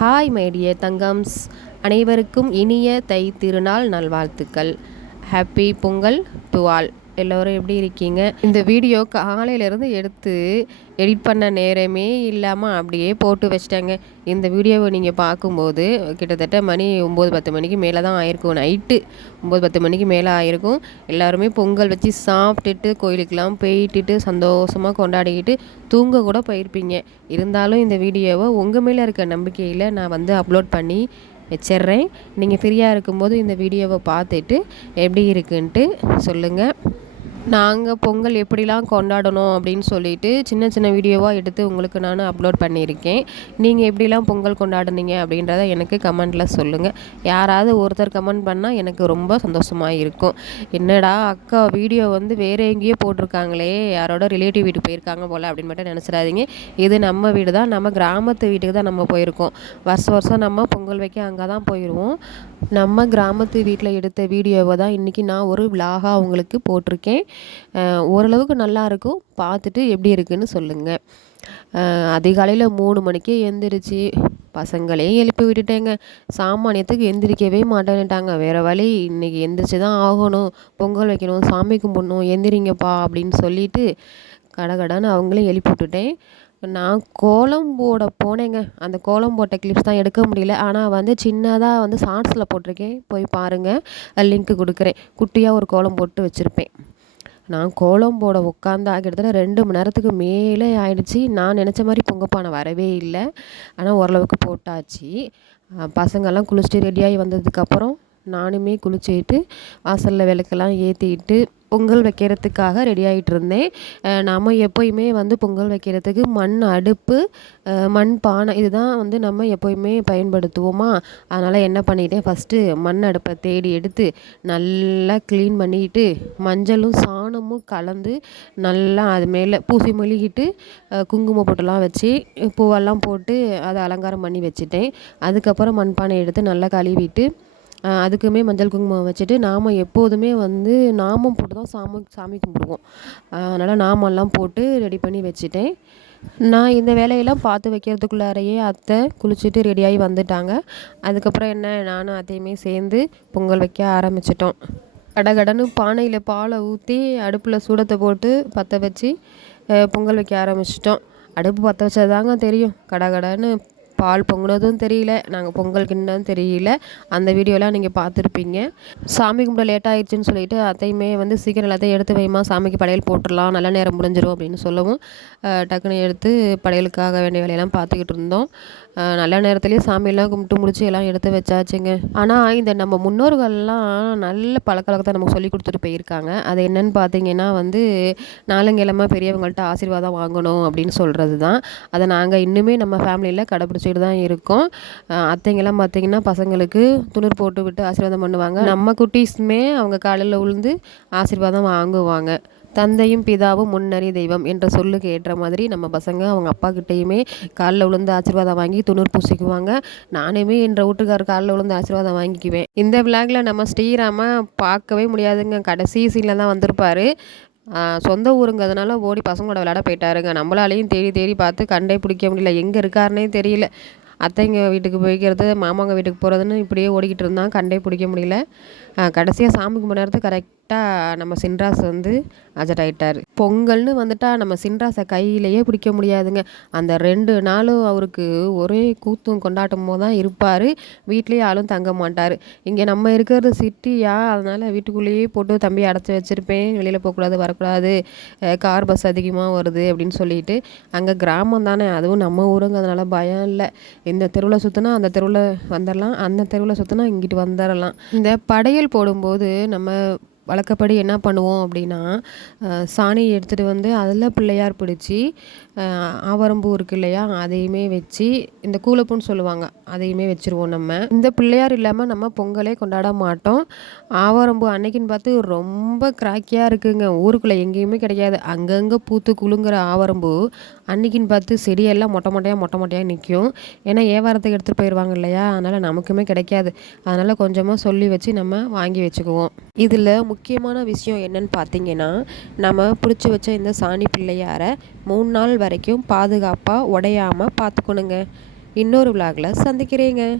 Hi my dear தங்கம்ஸ், அனைவருக்கும் இனிய தை திருநாள் நல்வாழ்த்துக்கள். Happy Pongal to all. எல்லோரும் எப்படி இருக்கீங்க? இந்த வீடியோ காலையிலேருந்து எடுத்து எடிட் பண்ண நேரமே இல்லாமல் அப்படியே போட்டு வச்சிட்டேங்க. இந்த வீடியோவை நீங்கள் பார்க்கும்போது கிட்டத்தட்ட மணி 9-10 மணிக்கு மேலே தான் ஆயிருக்கும். நைட்டு 9-10 மணிக்கு மேலே ஆயிருக்கும். எல்லாருமே பொங்கல் வச்சு சாப்பிட்டுட்டு கோயிலுக்கெலாம் போயிட்டுட்டு சந்தோஷமாக கொண்டாடிக்கிட்டு தூங்க கூட போயிருப்பீங்க. இருந்தாலும் இந்த வீடியோவை உங்கள் மேலே இருக்க நம்பிக்கையில் நான் வந்து அப்லோட் பண்ணி வச்சிட்றேன். நீங்கள் ஃப்ரீயாக இருக்கும்போது இந்த வீடியோவை பார்த்துட்டு எப்படி இருக்குன்ட்டு சொல்லுங்கள். நாங்கள் பொங்கல் எப்படிலாம் கொண்டாடணும் அப்படின்னு சொல்லிட்டு சின்ன சின்ன வீடியோவாக எடுத்து உங்களுக்கு நான் அப்லோட் பண்ணியிருக்கேன். நீங்கள் எப்படிலாம் பொங்கல் கொண்டாடுனீங்க அப்படின்றத எனக்கு கமெண்டில் சொல்லுங்கள். யாராவது ஒருத்தர் கமெண்ட் பண்ணால் எனக்கு ரொம்ப சந்தோஷமாக இருக்கும். என்னடா அக்கா வீடியோ வந்து வேறு எங்கேயோ போட்டிருக்காங்களே, யாரோட ரிலேட்டிவ் வீட்டுக்கு போயிருக்காங்க போல் அப்படின்னு மட்டும் நினச்சிடாதீங்க. இது நம்ம வீடு தான், நம்ம கிராமத்து வீட்டுக்கு தான் நம்ம போயிருக்கோம். வருஷம் நம்ம பொங்கல் வைக்க அங்கே தான் போயிடுவோம். நம்ம கிராமத்து வீட்டில் எடுத்த வீடியோவை தான் இன்றைக்கி நான் ஒரு விலாகாக உங்களுக்கு போட்டிருக்கேன். ஓரளவுக்கு நல்லாயிருக்கும். பார்த்துட்டு எப்படி இருக்குன்னு சொல்லுங்கள். அதிகாலையில் 3 மணிக்கே எழுந்திரிச்சு பசங்களையும் எழுப்பி விட்டுட்டேங்க. சாமானியத்துக்கு எந்திரிக்கவே மாட்டேன்னுட்டாங்க. வேறு வழி, இன்றைக்கி எந்திரிச்சு தான் ஆகணும், பொங்கல் வைக்கணும், சாமி கும்பிடணும், எந்திரிங்கப்பா அப்படின்னு சொல்லிட்டு கடகடான்னு அவங்களையும் எழுப்பி விட்டுட்டேன். நான் கோலம் போட போனேங்க. அந்த கோலம் போட்ட கிளிப்ஸ் தான் எடுக்க முடியல. ஆனால் வந்து சின்னதாக வந்து ஷார்ட்ஸில் போட்டிருக்கேன், போய் பாருங்கள். லிங்க்கு கொடுக்குறேன். குட்டியாக ஒரு கோலம் போட்டு வச்சுருப்பேன். நான் கோலம் போட உட்காந்தா கிட்டத்தட்ட 2 மணி நேரத்துக்கு மேலே ஆயிடுச்சு. நான் நினச்ச மாதிரி பொங்கப்பானை வரவே இல்லை. ஆனால் ஓரளவுக்கு போட்டாச்சு. பசங்கள்லாம் குளிச்சுட்டு ரெடியாகி வந்ததுக்கப்புறம் நானுமே குளிச்சுட்டு வாசலில் விளக்கெல்லாம் ஏற்றிட்டு பொங்கல் வைக்கிறதுக்காக ரெடி ஆகிட்டு இருந்தேன். நாம் எப்போயுமே வந்து பொங்கல் வைக்கிறதுக்கு மண் அடுப்பு, மண் பானை இதுதான் வந்து நம்ம எப்போயுமே பயன்படுத்துவோமா. அதனால் என்ன பண்ணிட்டேன், ஃபஸ்ட்டு மண் அடுப்பை தேடி எடுத்து நல்லா க்ளீன் பண்ணிக்கிட்டு மஞ்சளும் சாணமும் கலந்து நல்லா அது மேலே பூசி மொழிகிட்டு குங்குமம் போட்டுலாம் வச்சு பூவெல்லாம் போட்டு அதை அலங்காரம் பண்ணி வச்சுட்டேன். அதுக்கப்புறம் மண்பானை எடுத்து நல்லா கழுவிட்டு அதுக்குமே மஞ்சள் குங்குமம் வச்சுட்டு நாம் எப்போதுமே வந்து நாமம் போட்டு தான் சாமி கும்பிடுவோம். அதனால் நாமெல்லாம் போட்டு ரெடி பண்ணி வச்சுட்டேன். நான் இந்த வேலையெல்லாம் பார்த்து வைக்கிறதுக்குள்ளாரையே அத்தை குளிச்சுட்டு ரெடியாகி வந்துட்டாங்க. அதுக்கப்புறம் என்ன, நானும் அத்தையுமே சேர்ந்து பொங்கல் வைக்க ஆரம்பிச்சிட்டோம். கடகடன்னு பானையில் பாலை ஊற்றி அடுப்பில் சூடத்தை போட்டு பற்ற வச்சு பொங்கல் வைக்க ஆரம்பிச்சிட்டோம். அடுப்பு பற்ற வச்சதாங்க தெரியும். கடகடன்னு பால் பொங்கினதும் தெரியல, நாங்கள் பொங்கல் கிண்ணதும் தெரியல. அந்த வீடியோலாம் நீங்கள் பார்த்துருப்பீங்க. சாமி கும்பிட லேட் ஆகிடுச்சின்னு சொல்லிட்டு அத்தையுமே வந்து சீக்கிரம் எல்லாத்தையும் எடுத்து வைமா, சாமிக்கு படையல் போட்டுடலாம், நல்ல நேரம் முடிஞ்சிடும் அப்படின்னு சொல்லவும் டக்குன்னு எடுத்து படையலுக்காக வேண்டிய வேலையெல்லாம் பார்த்துக்கிட்டு இருந்தோம். நல்ல நேரத்துலேயே சாமியெல்லாம் கும்பிட்டு முடிச்சு எல்லாம் எடுத்து வச்சாச்சுங்க. ஆனால் இந்த நம்ம முன்னோர்கள்லாம் நல்ல பழக்கவழக்கத்தை நமக்கு சொல்லி கொடுத்துட்டு போயிருக்காங்க. அது என்னன்னு பார்த்தீங்கன்னா வந்து நாலங்கிழமை பெரியவங்கள்ட்ட ஆசீர்வாதம் வாங்கணும் அப்படின்னு சொல்கிறது தான். அதை நாங்கள் இன்னுமே நம்ம ஃபேமிலியில் கடைப்பிடிச்சிட்டு தான் இருக்கோம். அத்தைங்கெல்லாம் பார்த்திங்கன்னா பசங்களுக்கு துணிர் போட்டு விட்டு ஆசீர்வாதம் பண்ணுவாங்க. நம்ம குட்டீஸுமே அவங்க காலையில் விழுந்து ஆசீர்வாதம் வாங்குவாங்க. தந்தையும் பிதாவும் முன்னறி தெய்வம் என்ற சொல்லுக்கு ஏற்ற மாதிரி நம்ம பசங்க அவங்க அப்பா கிட்டேயுமே காலில் விழுந்து ஆசீர்வாதம் வாங்கி துணிர் பூசிக்குவாங்க. நானுமே என்ற வீட்டுக்காரர் காலில் விழுந்து ஆசீர்வாதம் வாங்கிக்குவேன். இந்த விளாகில் நம்ம ஸ்ரீராம பார்க்கவே முடியாதுங்க. கடைசி சீனில் தான் வந்திருப்பார். சொந்த ஊருங்கிறதுனால ஓடி பசங்களோட விளையாட போயிட்டாருங்க. நம்மளாலையும் தேடி தேடி பார்த்து கண்டே பிடிக்க முடியல, எங்கே இருக்காருன்னே தெரியல. அத்தைங்க வீட்டுக்கு போய்க்கிறது, மாமாங்க வீட்டுக்கு போகிறதுன்னு இப்படியே ஓடிக்கிட்டு இருந்தான், கண்டே பிடிக்க முடியல. கடைசியாக சாமி கும்பிட நேரத்துக்கு கரெக்டாக நம்ம சின்ராஸ் வந்து ஆஜராயிட்டார். பொங்கல்னு வந்துட்டால் நம்ம சின்ராஸை கையிலையே பிடிக்க முடியாதுங்க. அந்த 2 நாளும் அவருக்கு ஒரே கூத்தும் கொண்டாட்டமோ தான் இருப்பார். வீட்லேயே ஆளும் தங்க மாட்டார். இங்கே நம்ம இருக்கிறது சிட்டியா, அதனால் வீட்டுக்குள்ளேயே போட்டு தம்பி அடைச்சி வச்சுருப்பேன், வெளியில் போகக்கூடாது, வரக்கூடாது, கார் பஸ் அதிகமாக வருது அப்படின்னு சொல்லிட்டு. அங்கே கிராமம் தானே, அதுவும் நம்ம ஊருங்கிறதுனால பயம் இல்லை. இந்த தெருவில் சுற்றினா அந்த தெருவில் வந்துடலாம், அந்த தெருவில் சுற்றினா இங்கிட்டு வந்துடலாம். இந்த படையல் போடும்போது நம்ம வழக்கப்படி என்ன பண்ணுவோம் அப்படின்னா, சாணி எடுத்துகிட்டு வந்து அதில் பிள்ளையார் பிடிச்சி ஆவரம்பூ இருக்கு இல்லையா, அதையுமே வச்சு இந்த கூலப்பூன்னு சொல்லுவாங்க, அதையுமே வச்சுருவோம். நம்ம இந்த பிள்ளையார் இல்லாமல் நம்ம பொங்கலே கொண்டாட மாட்டோம். ஆவரம்பூ அன்னைக்குன்னு பார்த்து ரொம்ப கிராக்கியாக இருக்குங்க. ஊருக்குள்ளே எங்கேயுமே கிடைக்காது. அங்கங்கே பூத்து குலுங்குற ஆவரம்பூ அன்னைக்குன்னு பார்த்து செடியெல்லாம் மொட்டை மொட்டையாக நிற்கும். ஏன்னா வியாபாரத்துக்கு எடுத்துகிட்டு போயிடுவாங்க இல்லையா, அதனால் நமக்குமே கிடைக்காது. அதனால் கொஞ்சமாக சொல்லி வச்சு நம்ம வாங்கி வச்சுக்குவோம். இதில் முக்கியமான விஷயம் என்னன்னு பார்த்தீங்கன்னா, நம்ம பிடிச்சி வச்ச இந்த சாணி பிள்ளையாரை 3 நாள் வரைக்கும் பாதுகாப்பாக உடையாமல் பார்த்துக்கணுங்க. இன்னொரு விலாகில் சந்திக்கிறேங்க.